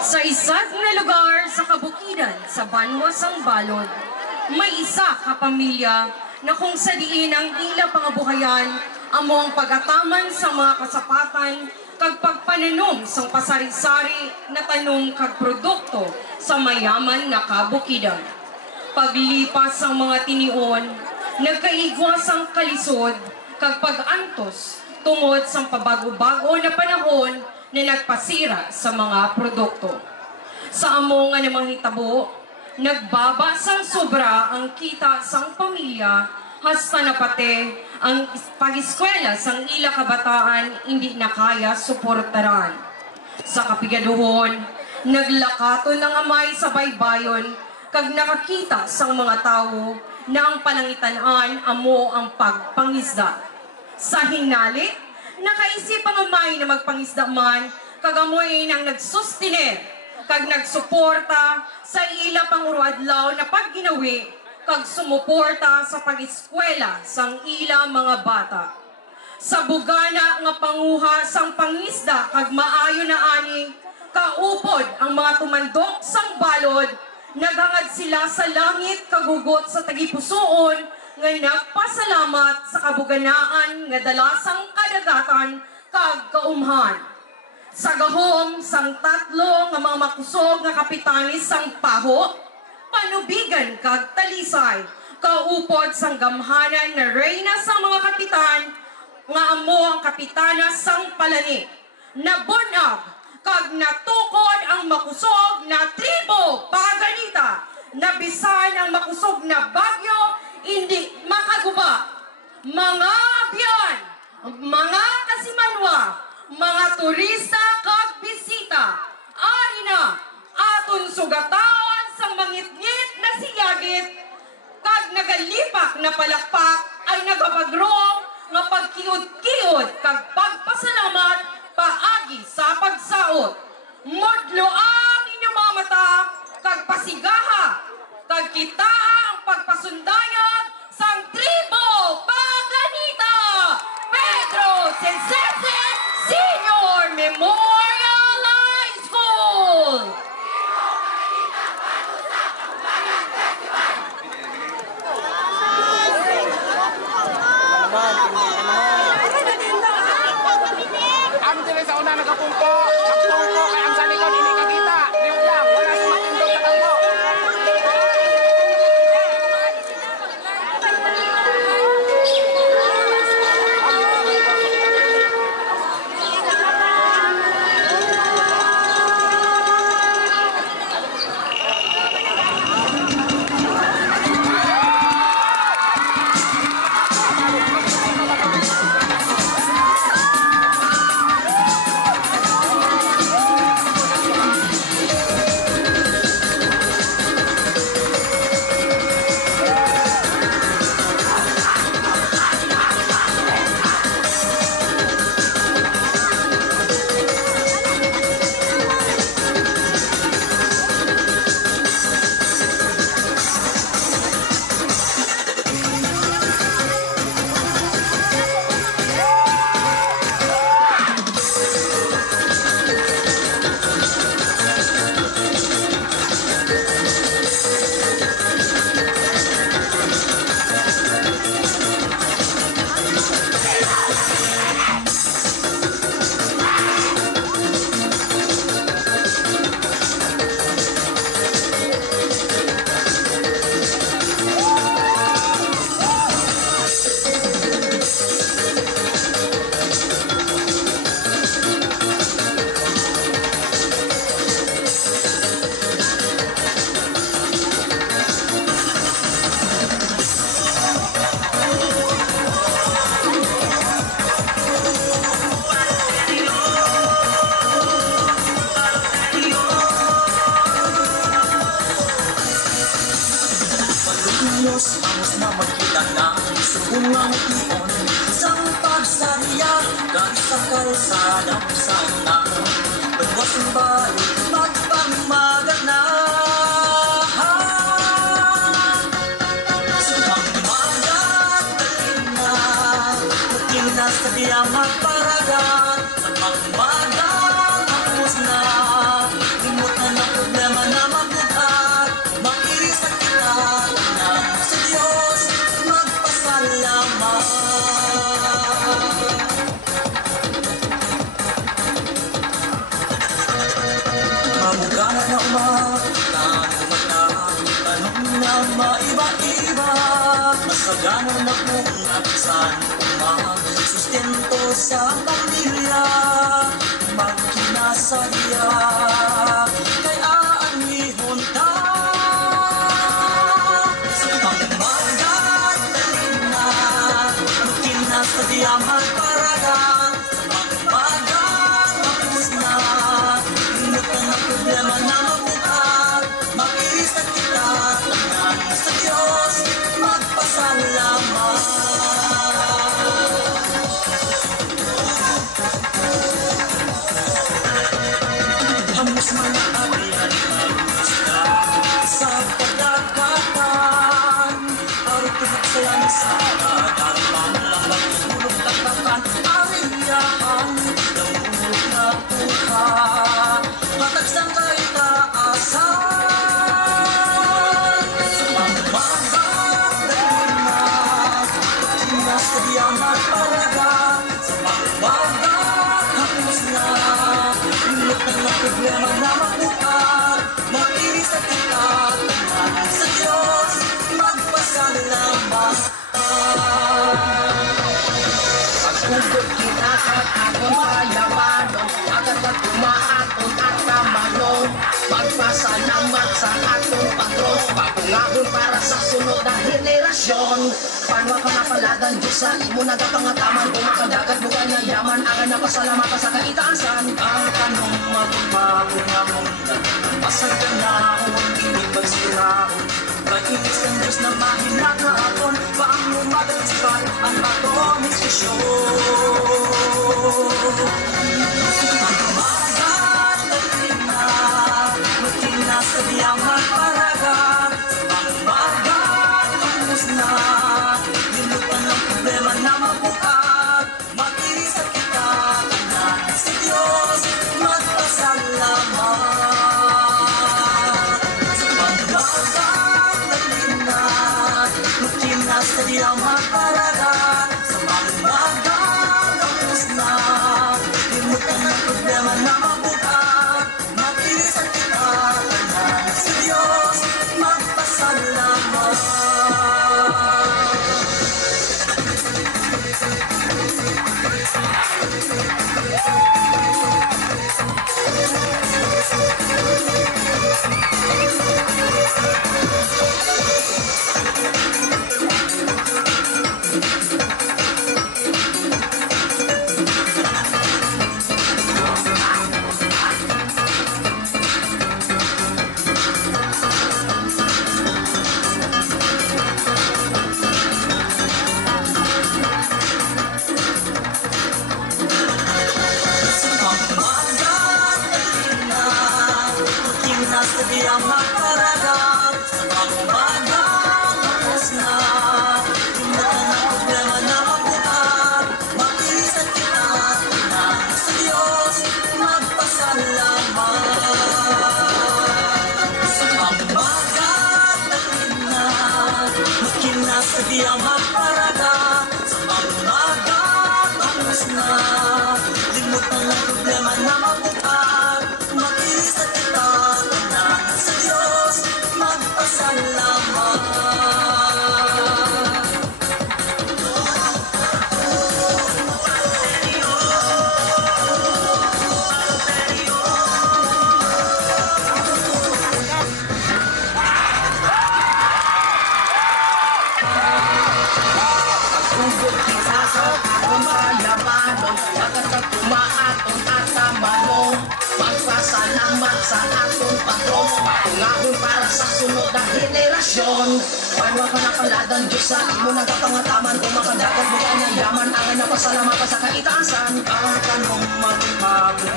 Sa isang na lugar sa kabukiran sa Banwa Sangbalod, may isa ka pamilya na kung sa diin ang ila pangabuhayan amo ang pagataman sa mga kasapatan kag pagpananom sang pasari-sari na tanom kag produkto sa mayaman na kabukidan. Paglipas ang mga tinion, nagkaigwas ang kalisod kag pag-antos tungod sa pabago-bago na panahon na nagpasira sa mga produkto. Sa amo nga namang hitabo, nagbaba sang sobra ang kita sang pamilya hasta na pati ang pag-eskwela sang ila kabataan hindi na kaya suportaran. Sa kapigaduhon, naglakaton ng amay sa baybayon kag nakakita sang mga tao na ang panangitanan amo ang pagpangisda. Sa hinali, nakaisip ang amay na magpangisda man kag amoy nang nagsustiner kag nagsuporta sa ila panguruadlaw na pagginawi kag sumuporta sa pag-eskwela sang ila mga bata. Sa bugana nga panguha sang pangisda kag maayo na ani, kaupod ang mga tumandok sang balod, naghangad sila sa langit kagugot sa tagipusoon nga nagpasalamat sa kabuganaan nga dalasang kadagatan kag kaumhan. Sa gahom sang tatlo nga mga makusog nga kapitanis sang paho, panubigan kag talisay, kaupod sang gamhanan na reyna sang mga kapitan, nga amo ang kapitana sang palani. Nabunag kag natukod ang makusog na tribo paganita, nabisan ang makusog na bagyo, hindi makaguba. Mga abyan, mga kasimanwa, mga turista kag bisita, ari na aton sugataon sang mangitngit na siyagit kag nagalipak na palakpak ay nagapagrong nga pagkiod-kiod kag pagpasalamat paagi sa pagsaot. Modlo ang inyong mga mata kag pasigaha kag kita ang pagpasundayag sang tribo paganita Pedro Cesese Senior Memorial High School. Ang dili sa una nagapungko, nagpungko kay ang sa likod hindi kakita. Liwag lang, wala sa matindog sa tangko. Amos na magkita na bungang iyon, isang pagsariya kag sa kalsadang sana, bagwas ang balik magpamagat na. Sumang magat dalin na, muting nasa diya magparagat, sa pagmagat hapos na, imot Masagana na tanong na maiba-iba. Masagana na kung saan sustento sa pamilya. Magkinasaya kay aanihon ta. Sa pangmagat na magkinasadya magparagan. Sa pangmagat tapos na inutan ang problema na mabuhat. Mag-iisat kita tangan sa Diyos magpasalamat. Hamos mga abiyan magmusta sa pagdakatan. Araw tulog sa langit sa kadarman lang magtulog tatakan. Ariyahan namulog na buha matag sa kaitaasan. Sa pagmagat dahil na kinasadya magparaga. Sa pagmagat hapos na inutan na problema na mabuhat. Mag-iisat kita tangan sa Diyos magpasalamat. Pagkugod kita sa aton kayawanon, agad na tumahaton at kamanong. Magpasalamat sa aton patron, pagungahon para sa sunod na henerasyon. Paano ka napaladan, Diyos sa imo nagapangataman, kung makadagat mo kanyayaman, angan na pasalamat ka sa kaitaasan. Ang tanong magpapagod na mong masaganaon, hindi magsiraon. Pag-ibig ng Diyos na mahinagahapon, paang umagalsipan ang batong istisyon. Pagmagat na tina, magkinasadyang magparagat. Pagmagat tapos na, limutan ang problema na mabuhat. Mag-iisat kita tangan sa Diyos magpasalamat. Sa pagmagat na tina, magkinasadyang magparagat. Sa pagmagat tapos na, limutan ang problema na mabuhat. Mag-iisat kita tangan sa Diyos magpasalamat. Sadyang magparagat sa pagmagat tapos na, inutan ang problema na mabuhat. Mag-iisat kita tangan sa Diyos magpasalamat. Sa pagmagat na magkinasadyang magparagat sa pagmagat tapos na, limutan ang problema na mabuhat. Mag-iisat kita tangan sa Diyos magpasalamat. Pagkugod kita sa aton kayawanon, agad na tumahaton at kamanong. Magpasalamat sa aton patron, pagungahon para sa sunod na henerasyon. Paano ka napaladan, Diyos sa imo nagapangataman, kung makadagat mo kanyayaman, angan na pasalamat ka sa kaitaasan. Ang tanong magpapagod